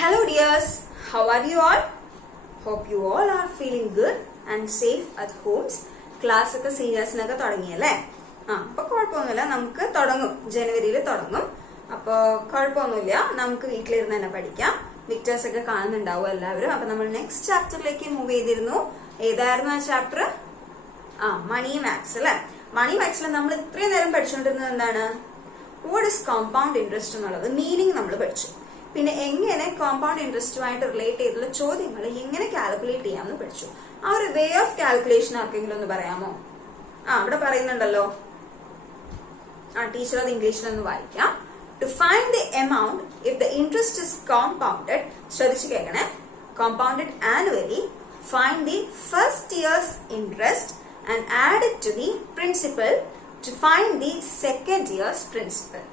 Hello dears, how are you all? Hope you all are feeling good and safe at homes. Class ഒക്കെ സീനിയേഴ്സിനൊക്കെ തുടങ്ങിയല്ലേ? അപ്പോൾ കുഴപ്പമൊന്നുമില്ല, നമുക്ക് തുടങ്ങും, ജനുവരിയിൽ തുടങ്ങും. അപ്പോൾ കുഴപ്പമൊന്നുമില്ല, നമുക്ക് വീട്ടിലിരുന്ന് തന്നെ പഠിക്കാം. പിക്ചേഴ്സ് ഒക്കെ കാണുന്നുണ്ടാവും എല്ലാവരും. അപ്പോൾ നമ്മൾ നെക്സ്റ്റ് ചാപ്റ്ററിലേക്ക് മൂവ് ചെയ്തിരുന്നു. ഏതായിരുന്നു ആ ചാപ്റ്റർ? മണി മാത്സ് അല്ലേ? മണി മാത്സിൽ നമ്മൾ ഇത്രയും നേരം പഠിച്ചുകൊണ്ടിരുന്നത് എന്താണ്? വാട്ട് ഇസ് കോമ്പൗണ്ട് ഇൻട്രസ്റ്റ് എന്നുള്ളത് മീനിങ് നമ്മൾ പഠിച്ചു. പിന്നെ എങ്ങനെ കോമ്പൗണ്ട് ഇൻട്രസ്റ്റുമായിട്ട് റിലേറ്റ് ചെയ്തുള്ള ചോദ്യങ്ങൾ എങ്ങനെ കാൽക്കുലേറ്റ് ചെയ്യാമെന്ന് പഠിച്ചു. ആ ഒരു വേ ഓഫ് കാൽക്കുലേഷൻ ആർക്കെങ്കിലും ഒന്ന് പറയാമോ? അവിടെ പറയുന്നുണ്ടല്ലോ, ടീച്ചർ അത് ഇംഗ്ലീഷിലൊന്ന് വായിക്കാം. To find the amount if the interest is compounded, ശ്രദ്ധിച്ചു കേൾക്കണേ, compounded annually, find the first years interest and add it to the principal to find the second years principal.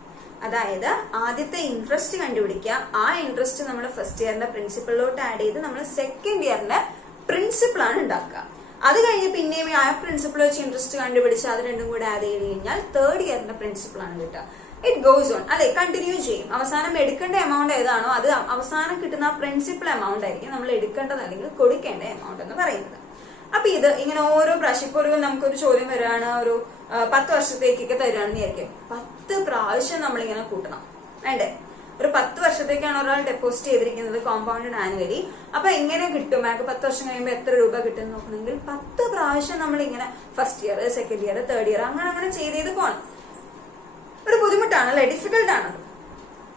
അതായത് ആദ്യത്തെ ഇൻട്രസ്റ്റ് കണ്ടുപിടിക്കുക, ആ ഇൻട്രസ്റ്റ് നമ്മൾ ഫസ്റ്റ് ഇയറിന്റെ പ്രിൻസിപ്പളിലോട്ട് ആഡ് ചെയ്ത് നമ്മൾ second ഇയറിന്റെ principle ആണ് ഉണ്ടാക്കുക. അത് കഴിഞ്ഞ് പിന്നെയും ആ പ്രിൻസിപ്പിൾ വെച്ച് ഇൻട്രസ്റ്റ് കണ്ടുപിടിച്ച് അത് രണ്ടും കൂടെ ആഡ് ചെയ്ത് കഴിഞ്ഞാൽ തേർഡ് ഇയറിന്റെ പ്രിൻസിപ്പിൾ ആണ് കിട്ടുക. ഇറ്റ് ഗോസ് ഓൺ, അതെ, കണ്ടിന്യൂ ചെയ്യും. അവസാനം എടുക്കേണ്ട എമൗണ്ട് ഏതാണോ അത് അവസാനം കിട്ടുന്ന പ്രിൻസിപ്പൽ എമൗണ്ട് ആയിരിക്കും നമ്മൾ എടുക്കേണ്ടത് അല്ലെങ്കിൽ കൊടുക്കേണ്ട എമൗണ്ട് എന്ന് പറയുന്നത്. അപ്പൊ ഇത് ഇങ്ങനെ ഓരോ പ്രാവശ്യം, ഇപ്പോൾ ഒരു നമുക്കൊരു ചോദ്യം വരികയാണ്, ഒരു 10 വർഷത്തേക്കൊക്കെ തരികയാണെന്ന് വിചാരിക്കും. 10 പ്രാവശ്യം നമ്മളിങ്ങനെ കൂട്ടണം, വേണ്ടേ? ഒരു 10 വർഷത്തേക്കാണ് ഒരാൾ ഡെപ്പോസിറ്റ് ചെയ്തിരിക്കുന്നത് കോമ്പൗണ്ടഡ് ആനുവലി. അപ്പൊ എങ്ങനെ കിട്ടും? 10 വർഷം കഴിയുമ്പോൾ എത്ര രൂപ കിട്ടും നോക്കണമെങ്കിൽ 10 പ്രാവശ്യം നമ്മൾ ഇങ്ങനെ first year, second year, third year അങ്ങനെ ചെയ്ത് പോകണം. ഒരു ബുദ്ധിമുട്ടാണ് അല്ലെ? ഡിഫിക്കൽട്ട് ആണത്.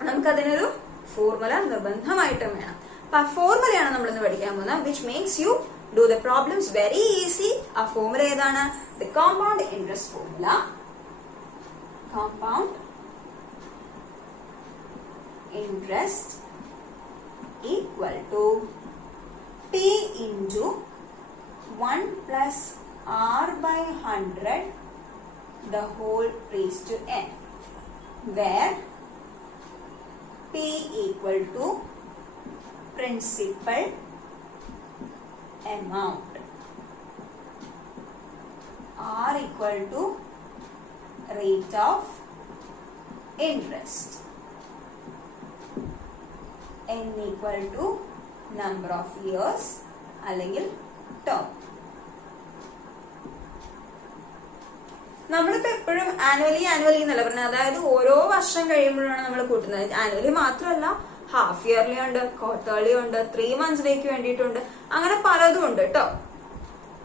നമുക്കതിനൊരു ഫോർമുല നിർബന്ധമായിട്ടും വേണം. അപ്പൊ ആ ഫോർമുലയാണ് നമ്മൾ ഇന്ന് പഠിക്കാൻ പോകുന്നത്, which makes you do the problems very easy. ആ ഫോർമുല ഏതാണ്? The compound interest formula. Compound interest equal to P into 1 plus R by 100 the whole raised to n, where P equal to principal amount, R equal to rate of interest, n equal to number of years അല്ലെങ്കിൽ term. നമ്മളിപ്പോ എപ്പോഴും annually എന്നല്ല പറഞ്ഞത്, അതായത് ഓരോ വർഷം കഴിയുമ്പോഴാണ് നമ്മൾ കൂട്ടുന്നത്. ആനുവലി മാത്രമല്ല, ഹാഫ് ഇയർലി ഉണ്ട്, ക്വാർട്ടർലി ഉണ്ട്, 3 മന്ത്സിലേക്ക് വേണ്ടിയിട്ടുണ്ട്, അങ്ങനെ പലതും ഉണ്ട് കേട്ടോ.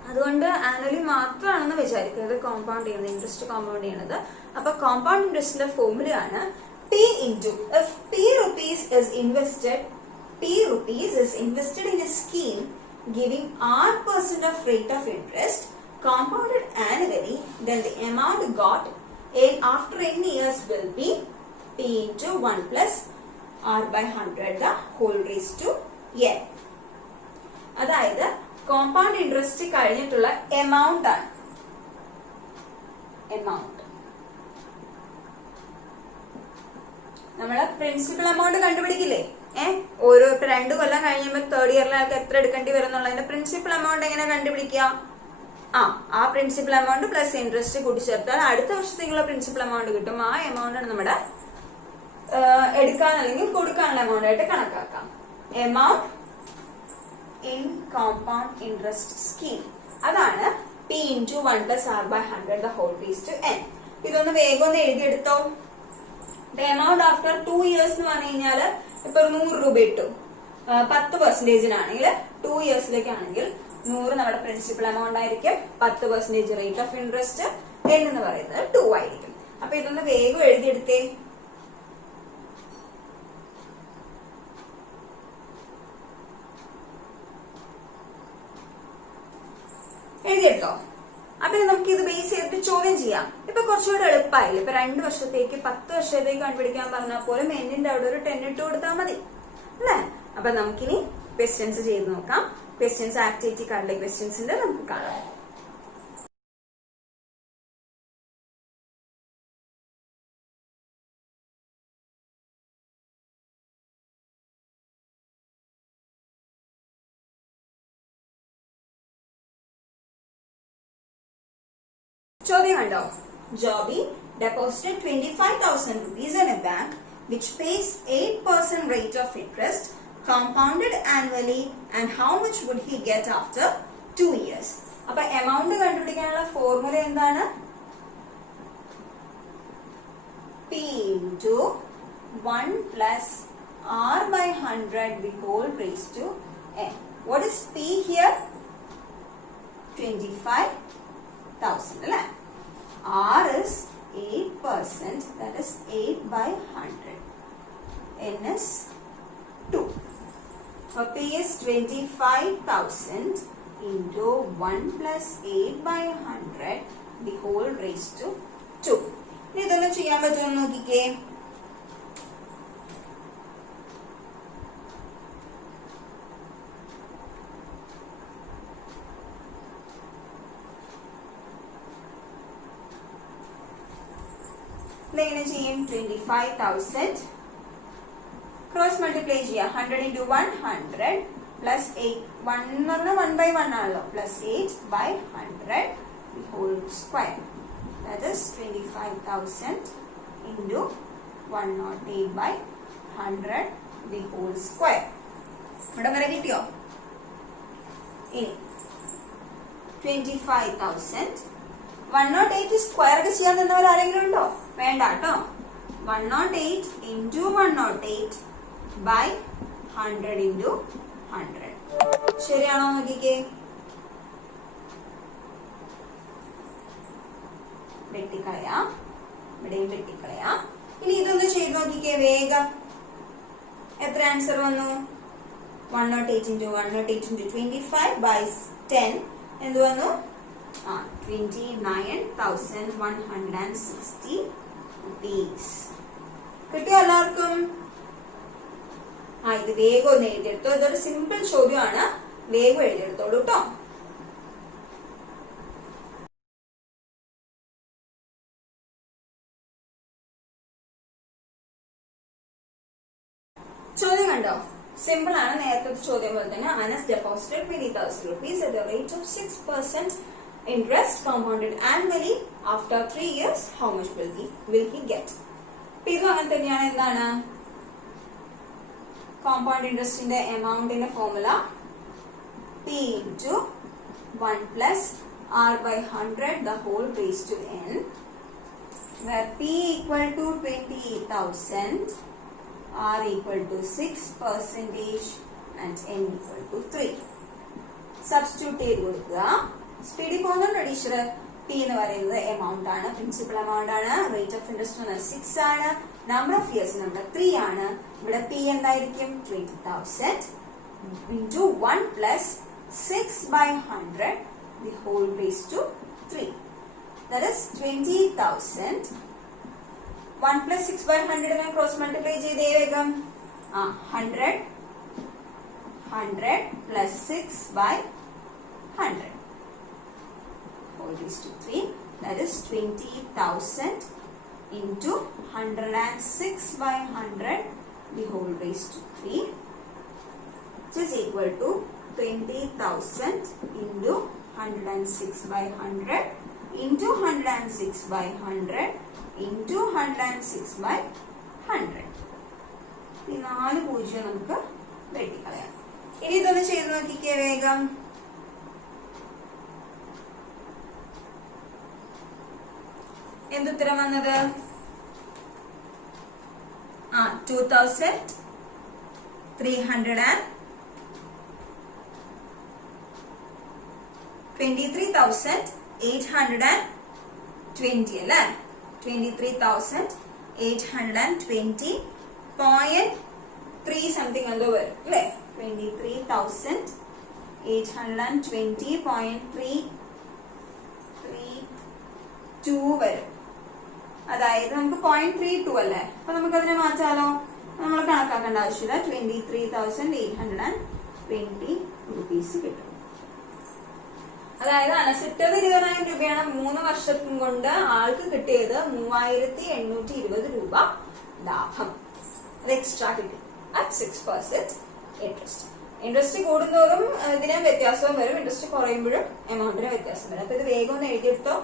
അതുകൊണ്ട് ആനുവലി മാത്രമാണെന്ന് വിചാരിക്കരുത് കോമ്പൗണ്ട് ചെയ്യുന്നത്, ഇൻട്രസ്റ്റ് കോമ്പൗണ്ട് ചെയ്യണത്. അപ്പൊ compound ഇൻട്രസ്റ്റിന്റെ ഫോർമുലയാണ് P into, if P rupees is invested in a scheme giving R% of rate of interest compounded annually, then the amount got after n years will be P into 1 plus R by 100 the whole raised to n. അതായത് compound interest കഴിഞ്ഞിട്ടുള്ള amount ആണ്. Amount നമ്മള് principal amount കണ്ടുപിടിക്കില്ലേ? ഓരോ 2 കൊല്ലം കഴിയുമ്പോൾ third ഇയറിലെ ആൾക്ക് എത്ര എടുക്കേണ്ടി വരും എന്നുള്ളതിന്റെ പ്രിൻസിപ്പൽ എമൗണ്ട് എങ്ങനെ കണ്ടുപിടിക്കുക? ആ പ്രിൻസിപ്പൽ എമൗണ്ട് പ്ലസ് ഇൻട്രസ്റ്റ് കൂട്ടിച്ചേർത്താൽ അടുത്ത വർഷത്തേക്കുള്ള പ്രിൻസിപ്പൽ എമൗണ്ട് കിട്ടും. ആ എമൗണ്ട് ആണ് നമ്മുടെ എടുക്കാൻ അല്ലെങ്കിൽ കൊടുക്കാനുള്ള എമൗണ്ട് ആയിട്ട് കണക്കാക്കാം. Amount in compound interest scheme, അതാണ് P into 1 plus R by 100 the whole raised to n. ഇതൊന്ന് വേഗം ഒന്ന് എഴുതിയെടുത്തോ. The amount after 2 years എന്ന് പറഞ്ഞു കഴിഞ്ഞാല് ഇപ്പൊ 100 രൂപ ഇട്ടു. 10% 2 ഇയേഴ്സിലേക്കാണെങ്കിൽ 100 നമ്മുടെ പ്രിൻസിപ്പൽ എമൗണ്ട് ആയിരിക്കും. 10% റേറ്റ് ഓഫ് ഇൻട്രസ്റ്റ്, n എന്ന് പറയുന്നത് 2 ആയിരിക്കും. അപ്പൊ ഇതൊന്ന് വേഗം എഴുതിയെടുത്തേ. എഴുതിയെടുത്തോ. അപ്പൊ നമുക്ക് ഇത് ബേസ് ചെയ്തിട്ട് ചോദ്യം ചെയ്യാം. ഇപ്പൊ കുറച്ചുകൂടെ എളുപ്പമായില്ല. ഇപ്പൊ 2 വർഷത്തേക്ക് 10 വർഷത്തേക്ക് കണ്ടുപിടിക്കാൻ പറഞ്ഞാൽ പോലും എന്നിന്റെ അവിടെ ഒരു 10 ഇട്ട് കൊടുത്താൽ മതി അല്ലേ? അപ്പൊ നമുക്കിനി ക്വസ്റ്റ്യൻസ് ചെയ്ത് നോക്കാം. ക്വസ്റ്റ്യൻസ് ആക്ടിവിറ്റി കാർഡിലെ ക്വസ്റ്റ്യൻസ് ഉണ്ട്, നമുക്ക് കാണാം. ചോദ്യം കണ്ടോ? Joby deposited 25,000 rupees in a bank which pays 8% rate of interest compounded annually, and how much would he get after 2 years? അപ്പൊ amount കണ്ടുപിടിക്കാനുള്ള ഫോർമുല എന്താണ്? P into 1 plus R by 100 the whole raised to n. What is P here? 25,000. R is 8%, that is 8 by 100. N is 2. So P is 25,000 into 1 plus 8 by 100 the whole raised to 2. ഇതൊന്ന് ചെയ്യാൻ പറ്റുമോ നോക്കിക്കേ. ഇതെങ്ങനെ ചെയ്യും? 25,000 cross multiply ചെയ്യാം. 100 into 1 100 plus 8 1 എന്ന് പറഞ്ഞാൽ 1 by 1 ആണല്ലോ, plus 8 by 100 the whole square. That is 25,000 into 108 by 100 the whole square. ഇവിടെ വരെ കിട്ടിയോ? ഇനി 25,000 108 സ്ക്വയർ ഒക്കെ ചെയ്യാൻ തന്നവർ ആരെങ്കിലും ഉണ്ടോ? വേണ്ട കേട്ടോ. 108 into 108 by 100 into 100. ശരിയാണോ നോക്കിക്കേ? വെട്ടിക്കളയാം, ഇവിടെയും വെട്ടിക്കളയാം. ഇനി ഇതൊന്ന് ചെയ്ത് നോക്കിക്കേ വേഗം. എത്ര ആൻസർ വന്നു? 108 into 108 into 25 by 10 എന്ത് വന്നു? 29,160 rupees. കിട്ടിയോ എല്ലാവർക്കും? ഇത് വേഗം ഒന്ന് എഴുതിയെടുത്തോ. ഇതൊരു സിമ്പിൾ ചോദ്യമാണ്, വേഗം എഴുതിയെടുത്തോളൂ കേട്ടോ. ചോദ്യം കണ്ടോ? സിമ്പിൾ ആണ്, നേരത്തെ ചോദ്യം പോലെ തന്നെ. Anas deposited 20,000 rupees at the rate of 6% interest compounded annually. After 3 years, how much will he get? ഇതും അങ്ങനെ തന്നെയാണ്. എന്താണ് compound ഇൻട്രസ്റ്റിന്റെ എമൗണ്ടിന്റെ formula? P into 1 plus R by 100 the whole raised to n, where P equal to 20,000, R equal to 6% and n equal to 3. Substitute ചെയ്ത് കൊടുക്കുക. സ്പീഡിൽ പോകുന്നുണ്ടോ teacher? P എന്ന് പറയുന്നത് എമൗണ്ട് ആണ്, പ്രിൻസിപ്പൽ എമൗണ്ട് ആണ്. റേറ്റ് ഓഫ് ഇൻട്രസ്റ്റ് 6 ആണ്. Number of years number 3 ആണ്. ഇവിടെ P എന്തായിരിക്കും? 20,000 into 1 plus 6 by 100 the whole raised to 3. That is 20,000. 1 plus 6 by 100 cross multiply ചെയ്തേ വേഗം. 100 plus 6 by 100 whole raised to 3. That is 20,000 into 106 by 100 the whole raised to 3, which is equal to 20,000 into 106 by 100 into 106 by 100 into 106 by 100. ഈ 4 പൂജ്യം നമുക്ക് വെട്ടിക്കളയാം. ഇനി ഇതൊന്ന് ചെയ്ത് നോക്കിക്കേ വേഗം. എന്തുത്തരം വന്നത്? 23,820 അല്ലേ? 23,820.3 സംതിങ് എന്തോ വരും അല്ലേ? 23,820.32 വരും. അതായത് നമുക്ക് 0.32 അല്ലേ? അപ്പൊ നമുക്ക് അതിനെ മാറ്റാലോ. നമ്മൾ കണക്കാക്കേണ്ട ആവശ്യമില്ല. 23,820 റുപ്പീസ് കിട്ടും. അതായത് അനസിട്ടത് 20,000 രൂപയാണ്. 3 വർഷം കൊണ്ട് ആൾക്ക് കിട്ടിയത് 3,820 രൂപ ലാഭം. അത് എക്സ്ട്രാ കിട്ടി അറ്റ് 6% ഇൻട്രസ്റ്റ്. ഇൻട്രസ്റ്റ് കൂടുന്തോറും ഇതിന് വ്യത്യാസവും വരും, ഇൻട്രസ്റ്റ് കുറയുമ്പോഴും എമൗണ്ടിന് വ്യത്യാസം വരും. അപ്പൊ ഇത് വേഗം ഒന്ന് എഴുതിയെടുത്തോ.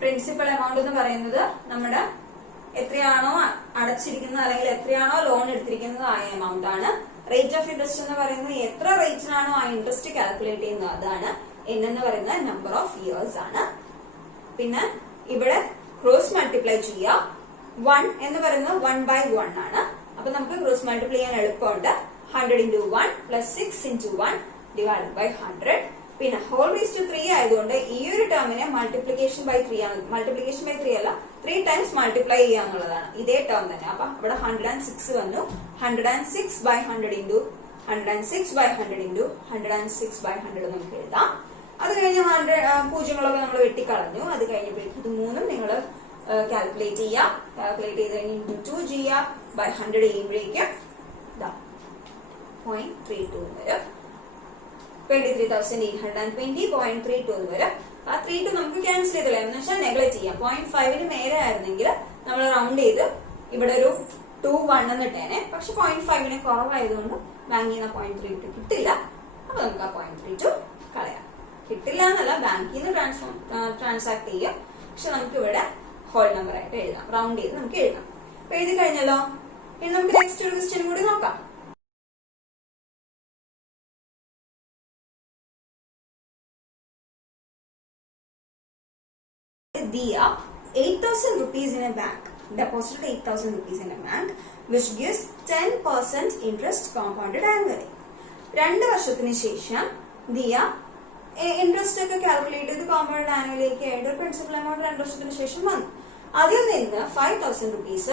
പ്രിൻസിപ്പൽ എമൗണ്ട് എന്ന് പറയുന്നത് നമ്മുടെ എത്രയാണോ അടച്ചിരിക്കുന്നത് അല്ലെങ്കിൽ എത്രയാണോ ലോൺ എടുത്തിരിക്കുന്നത് ആ എമൗണ്ട് ആണ്. റേറ്റ് ഓഫ് ഇൻട്രസ്റ്റ് എന്ന് പറയുന്നത് എത്ര റേറ്റിനാണോ ആ ഇൻട്രസ്റ്റ് കാൽക്കുലേറ്റ് ചെയ്യുന്നത് അതാണ്. n എന്ന് പറയുന്നത് നമ്പർ ഓഫ് ഇയേഴ്സ് ആണ്. പിന്നെ ഇവിടെ ക്രോസ് മൾട്ടിപ്ലൈ ചെയ്യുക. 1 എന്ന് പറയുന്നത് 1/1 ആണ്. അപ്പൊ നമുക്ക് ക്രോസ് മൾട്ടിപ്ലൈ ചെയ്യാൻ എളുപ്പമുണ്ട്. 100 into 1 plus 6 into 1 divided by 100. പിന്നെ ഹോൾ റേസ് ടു 3 ആയതുകൊണ്ട് ഈ ഒരു ടേമിനെ മൾട്ടിപ്ലിക്കേഷൻ ബൈ 3 ആണ്. മൾട്ടിപ്ലിക്കേഷൻ ബൈ 3 അല്ല, 3 ടൈംസ് മൾട്ടിപ്ലൈ ചെയ്യാന്നുള്ളതാണ്. ഇതേ ടേം തന്നെ. അപ്പൊ ഇവിടെ 106 വന്നു. 106/100 into 106/100 into 106/100 നമുക്ക് എഴുതാം. അത് കഴിഞ്ഞ് 100 പൂജ്യങ്ങളൊക്കെ നമ്മൾ വെട്ടിക്കളഞ്ഞു. അത് കഴിഞ്ഞപ്പോഴേക്കും ഇത് മൂന്നും നിങ്ങൾ കാൽക്കുലേറ്റ് ചെയ്യുക. കാൽക്കുലേറ്റ് ചെയ്ത് കഴിഞ്ഞ് into 2 ചെയ്യുക. by 100 ചെയ്യുമ്പോഴേക്കും 0.32 വരും. 23,820.32 വരും. ആ 32 നമുക്ക് ക്യാൻസൽ ചെയ്തില്ല എന്ന് വെച്ചാൽ നെഗ്ലക്ട് ചെയ്യാം. 0.5 മേലെ ആയിരുന്നെങ്കിൽ നമ്മൾ റൗണ്ട് ചെയ്ത് ഇവിടെ ഒരു 2-1 എന്ന് ഇട്ടേനെ. പക്ഷെ 0.5 കുറവായതുകൊണ്ട് ബാങ്കിൽ നിന്ന് 0.32 കിട്ടില്ല. അപ്പൊ നമുക്ക് ആ 0.32 കളയാം. കിട്ടില്ല എന്നല്ല, ബാങ്കിൽ നിന്ന് ട്രാൻസാക്ട് ചെയ്യാം. പക്ഷെ നമുക്ക് ഇവിടെ ഹോൾ നമ്പർ ആയിട്ട് എഴുതാം. റൗണ്ട് ചെയ്ത് നമുക്ക് എഴുതാം. അപ്പൊ എഴുതി കഴിഞ്ഞല്ലോ. ഇനി നമുക്ക് നെക്സ്റ്റ് ഒരു ക്വസ്റ്റ്യൻ കൂടി നോക്കാം. Diya 8,000 rupees in a bank, deposited 8,000 rupees in a bank, which gives 10% interest compounded annually. 2 വർഷത്തിന് ശേഷം ദിയ ഇൻട്രസ്റ്റ് ഒക്കെ കാൽക്കുലേറ്റ് ചെയ്ത് കോമ്പൗണ്ട് ആനുവലിലേക്ക് ആയിട്ട് പ്രിൻസിപ്പൽ എമൗണ്ട് 2 വർഷത്തിന് ശേഷം വന്നു. അതിൽ നിന്ന് 5,000 rupees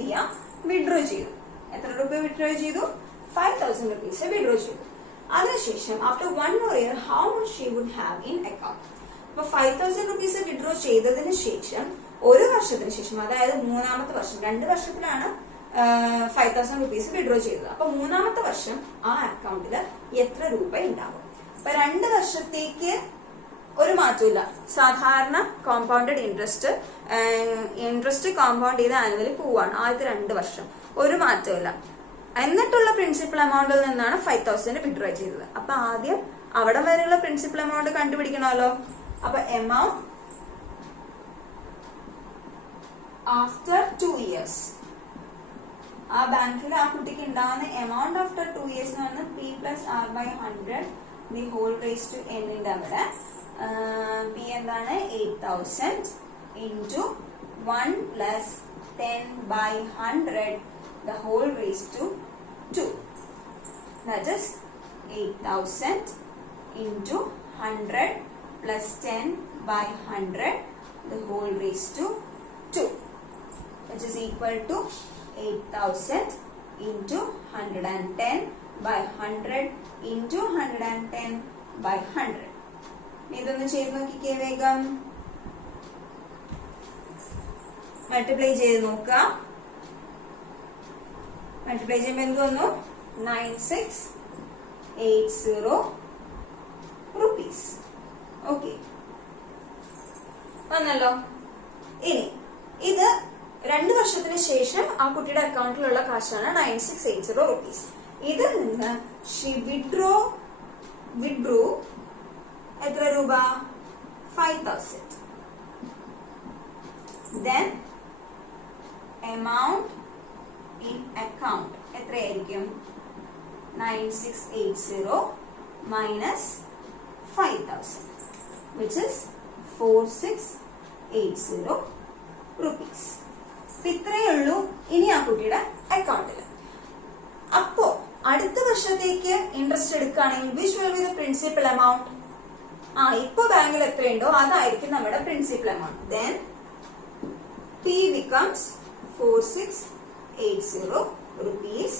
ദിയ വിഡ്രോ ചെയ്തു. എത്ര രൂപ വിഡ്രോ ചെയ്തു? 5,000 rupees വിഡ്രോ ചെയ്തു. അതിനുശേഷം after 1 more year how much she would have in account. അപ്പൊ 5,000 rupees വിഡ്രോ ചെയ്തതിന് ശേഷം 1 വർഷത്തിന് ശേഷം, അതായത് 3ാമത്തെ വർഷം, 2 വർഷത്തിലാണ് 5,000 rupees വിഡ്രോ ചെയ്തത്. അപ്പൊ 3ാമത്തെ വർഷം ആ അക്കൗണ്ടിൽ എത്ര രൂപ ഉണ്ടാവും? അപ്പൊ 2 വർഷത്തേക്ക് ഒരു മാറ്റമില്ല. സാധാരണ കോമ്പൗണ്ടഡ് ഇൻട്രസ്റ്റ് കോമ്പൗണ്ട് ചെയ്ത് ആനുവലി പോവാണ്. ആദ്യത്തെ 2 വർഷം ഒരു മാറ്റമില്ല. എന്നിട്ടുള്ള പ്രിൻസിപ്പൽ എമൗണ്ടിൽ നിന്നാണ് 5,000 വിഡ്രോ ചെയ്തത്. അപ്പൊ ആദ്യം അവിടെ വരെയുള്ള പ്രിൻസിപ്പൽ എമൗണ്ട് കണ്ടുപിടിക്കണമല്ലോ. അപ്പൊ എമൗണ്ട് ആഫ്റ്റർ 2 years, ആ ബാങ്കിൽ ആ കുട്ടിക്ക് ഉണ്ടാവുന്ന എമൗണ്ട് ആഫ്റ്റർ 2 years എന്ന് പറയുന്നത് P plus R by 100 the whole raised to n ന്റെ അവിടെ P എന്താണ് 8,000 into 1 plus 10 by 100 the whole raised to 2. That is 8,000 into 100 plus 10 by 100 the whole raised to 2, which is equal to 8,000 into 110 by 100 into 110 by 100. ഇതൊന്ന് ചെയ്ത് നോക്കിക്കേ വേഗം. Multiply ചെയ്ത് നോക്കുക. Multiply ചെയ്യുമ്പോൾ എന്ത് വന്നു? 9680 rupees. ഓക്കെ, വന്നല്ലോ. ഇനി ഇത് 2 വർഷത്തിന് ശേഷം ആ കുട്ടിയുടെ അക്കൗണ്ടിലുള്ള കാശാണ് 9680 rupees. ഇതിൽ നിന്ന് ഷീ വിഡ്രൂ എത്ര രൂപ? 5,000. Then amount in account എത്രയായിരിക്കും? 9680 minus 5,000, which is 4680 rupees. ഇത്രയേ ഉള്ളൂ ഇനി ആ കുട്ടിയുടെ അക്കൗണ്ടിൽ. അപ്പോ അടുത്ത വർഷത്തേക്ക് ഇൻട്രസ്റ്റ് എടുക്കുകയാണെങ്കിൽ which will be the principal amount? ഇപ്പൊ ബാങ്കിൽ എത്രയുണ്ടോ അതായിരിക്കും നമ്മുടെ principal amount. Then P becomes 4680 rupees.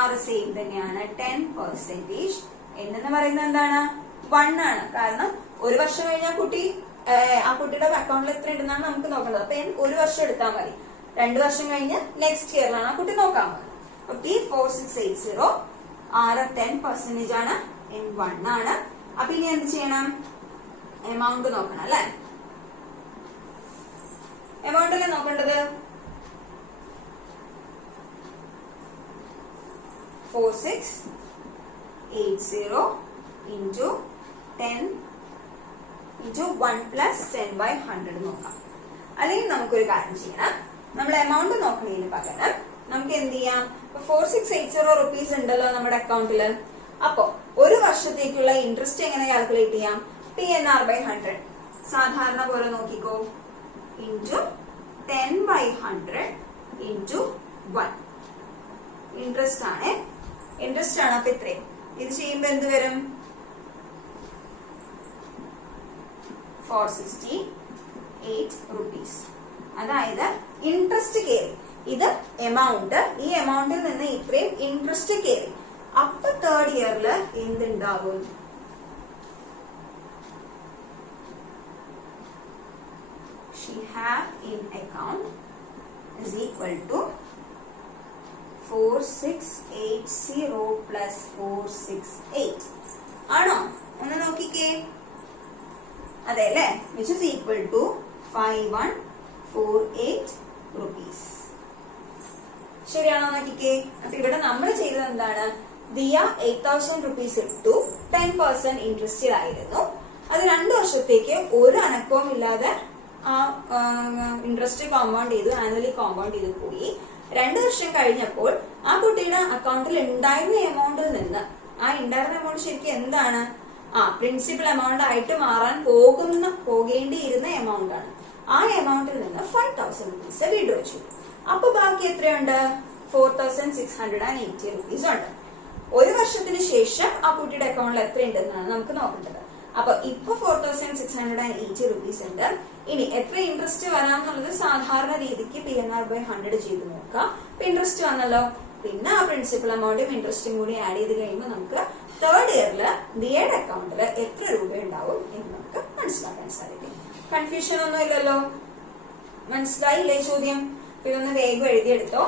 R same തന്നെയാണ്, 10%. എന്ന് പറയുന്നത് എന്താണ്? 1 ആണ്. കാരണം 1 വർഷം കഴിഞ്ഞാൽ ആ കുട്ടിയുടെ അക്കൗണ്ടിൽ എത്ര ഉണ്ടെന്നാണ് നമുക്ക് നോക്കേണ്ടത്. അപ്പൊ 1 വർഷം എടുത്താൽ മതി. 2 വർഷം കഴിഞ്ഞ് നെക്സ്റ്റ് ഇയറിലാണ് ആ കുട്ടി നോക്കാൻ പോകുന്നത്. അപ്പൊ P 4680, R 10% ആണ്, N 1 ആണ്. അപ്പൊ ഇനി എന്ത് ചെയ്യണം? എമൗണ്ട് നോക്കണം അല്ലെ? എമൗണ്ട് അല്ലേ നോക്കേണ്ടത്? 4680 into 10 into 1 plus 10 by 100 നോക്കാം. അല്ലെങ്കിൽ നമുക്കൊരു കാര്യം ചെയ്യണം, നമ്മൾ എമൗണ്ട് നോക്കുന്നതിന് പകരം നമുക്ക് എന്ത് ചെയ്യാം, 4680 റുപ്പീസ് ഉണ്ടല്ലോ നമ്മുടെ അക്കൗണ്ടില്. അപ്പോ ഒരു വർഷത്തേക്കുള്ള ഇൻട്രസ്റ്റ് എങ്ങനെ കാൽക്കുലേറ്റ് ചെയ്യാം? PNR/100 സാധാരണ പോലെ നോക്കിക്കോ, ഇൻറ്റു 10/100 ഇൻറ്റു 1. ഇൻട്രസ്റ്റ് ആണ്. അപ്പൊ ഇത്രയും. ഇത് ചെയ്യുമ്പോ എന്ത് വരും? 468 റുപ്പീസ്. അതായത് ഇൻട്രസ്റ്റ് കയറി. ഇത് എമൗണ്ട്, ഈ എമൗണ്ടിൽ നിന്ന് ഇത്രയും ഇൻട്രസ്റ്റ് കയറി. അപ്പൊ തേർഡ് ഇയറില് എന്തുണ്ടാവും? She have in account is equal to 4680 plus 468 ആണോ? ഒന്ന് നോക്കിക്കേ. അതെ അല്ലേ? which is equal to 5148 rupees. ശരിയാണോ നോക്കിക്കേ. അപ്പൊ ഇവിടെ നമ്മൾ ചെയ്തത് എന്താണ്? ദിയ 8000 റുപ്പീസ് ഇട്ടു, 10% ഇൻട്രസ്റ്റിലായിരുന്നു. അത് 2 വർഷത്തേക്ക് ഒരു അനക്കവും ഇല്ലാതെ ആ ഇൻട്രസ്റ്റ് കോമ്പൗണ്ട് ചെയ്തു, ആനുവലി കോമ്പൗണ്ട് ചെയ്ത് പോയി. 2 വർഷം കഴിഞ്ഞപ്പോൾ ആ കുട്ടിയുടെ അക്കൗണ്ടിൽ ഉണ്ടായിരുന്ന എമൗണ്ടിൽ നിന്ന്, ആ ഉണ്ടായിരുന്ന എമൗണ്ട് ശരിക്കും എന്താണ്? പ്രിൻസിപ്പൽ എമൗണ്ട് ആയിട്ട് മാറാൻ പോകേണ്ടിയിരുന്ന എമൗണ്ട് ആണ്. ആ എമൗണ്ടിൽ നിന്ന് 5000 റുപ്പീസ് വിഡ്രോ ചെയ്തു. അപ്പൊ ബാക്കി എത്രയുണ്ട്? 4680 റുപ്പീസ് ഉണ്ട്. ഒരു വർഷത്തിന് ശേഷം ആ കുട്ടിയുടെ അക്കൗണ്ടിൽ എത്ര ഉണ്ടെന്നാണ് നമുക്ക് നോക്കേണ്ടത്. അപ്പൊ ഇപ്പൊ 4680 റുപ്പീസ് ഉണ്ട്. ഇനി എത്ര ഇൻട്രസ്റ്റ് വരാമെന്നുള്ളത് സാധാരണ രീതിക്ക് PNR/100 ചെയ്ത് നോക്കാം. ഇൻട്രസ്റ്റ് വന്നല്ലോ, പിന്നെ ആ പ്രിൻസിപ്പൽ എമൗണ്ടും ഇൻട്രസ്റ്റും കൂടി ആഡ് ചെയ്ത് കഴിയുമ്പോൾ നമുക്ക് തേർഡ് ഇയറില് ദിയയുടെ അക്കൗണ്ടില് എത്ര രൂപ ഉണ്ടാവും എന്ന് നമുക്ക് മനസ്സിലാക്കാൻ സാധിക്കും. കൺഫ്യൂഷൻ ഒന്നും ഇല്ലല്ലോ? മനസ്സിലായില്ലേ ചോദ്യം? ഇതൊന്ന് വേഗം എഴുതിയെടുത്തോ.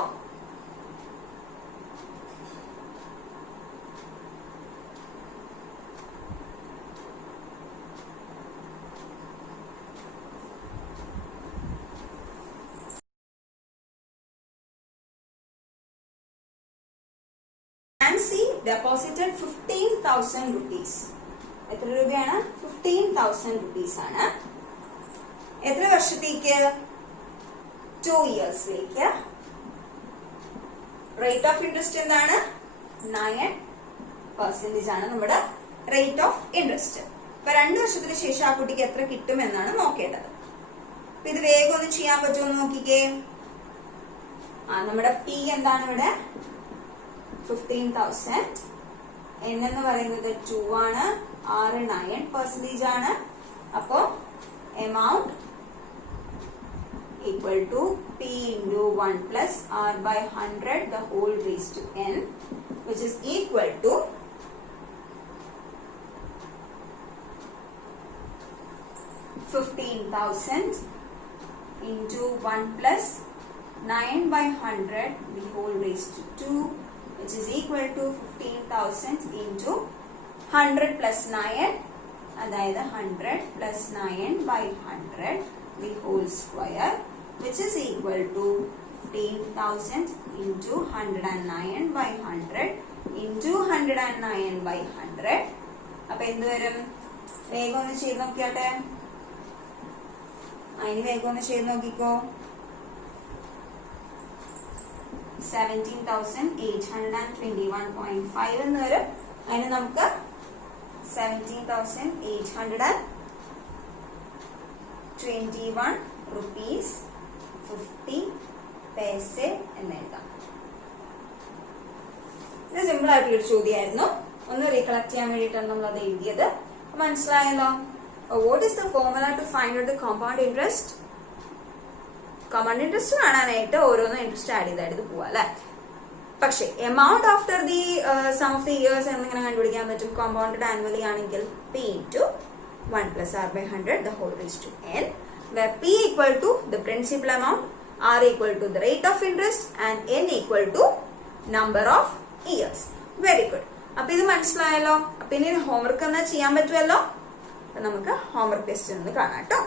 Nancy deposited 15,000 rupees. എത്ര രൂപയാണ്? 15,000 റുപ്പീസ് ആണ്. എത്ര വർഷത്തേക്ക്? 2 ഇയേഴ്സിലേക്ക്. റേറ്റ് ഓഫ് ഇൻട്രസ്റ്റ് എന്താണ്? 9% ആണ് നമ്മുടെ റേറ്റ് ഓഫ് ഇൻട്രസ്റ്റ്. അപ്പൊ 2 വർഷത്തിന് ശേഷം ആ കുട്ടിക്ക് എത്ര കിട്ടും എന്നാണ് നോക്കേണ്ടത്. അപ്പൊ ഇത് വേഗം ഒന്ന് ചെയ്യാൻ പറ്റുമോ നോക്കിക്കേ. നമ്മുടെ P എന്താണ് ഇവിടെ? 15,000. എന്ന് പറയുന്നത് 2 ആണ്. R 9% ആണ്. അപ്പോ amount equal to P into 1 plus R by 100 the whole raised to n, which is equal to 15,000 into 1 plus 9 by 100 the whole raised to 2, which is equal to 15,000 into 100 plus 9, അതായത് 100 plus 9 by 100 the whole square, which is equal to 15,000 into 109 by 100 into 109 by 100. അപ്പൊ എന്ത് വരും? വേഗം ഒന്ന് ചെയ്ത് നോക്കിയാട്ടെ. അതിന് വേഗം ഒന്ന് ചെയ്ത് നോക്കിക്കോ. 17,821.5 എന്ന് വരും. അതിന് നമുക്ക് 17,821 rupees 50 paise എന്ന് എഴുതാം. ഇത് സിമ്പിൾ ആയിട്ടുള്ളൊരു ചോദ്യമായിരുന്നു. ഒന്ന് റീകളക്ട് ചെയ്യാൻ വേണ്ടിയിട്ടാണ് നമ്മൾ അത് എഴുതിയത്. മനസ്സിലായല്ലോ? What is the formula to find out the compound interest? Compound interest കാണാനായിട്ട് ഓരോന്നും ഇൻട്രസ്റ്റ് ആഡ് ചെയ്ത് പോവാ അല്ലെ. പക്ഷെ amount after the sum of the years എന്നിങ്ങനെ കണ്ടുപിടിക്കാൻ പറ്റും. കോമ്പൗണ്ടഡ് ആനുവലി ആണെങ്കിൽ P into 1 plus R by 100 the whole raised to n, where P equal to the principal amount, R equal to the rate of interest and n equal to number of years. Very good. അപ്പൊ ഇത് മനസ്സിലായല്ലോ. അപ്പൊ ഇനി homework എന്നാ ചെയ്യാൻ പറ്റുമല്ലോ. അപ്പൊ നമുക്ക് ഹോംവർക്ക് ക്വസ്റ്റ്യൻ ഒന്ന് കാണാം കേട്ടോ.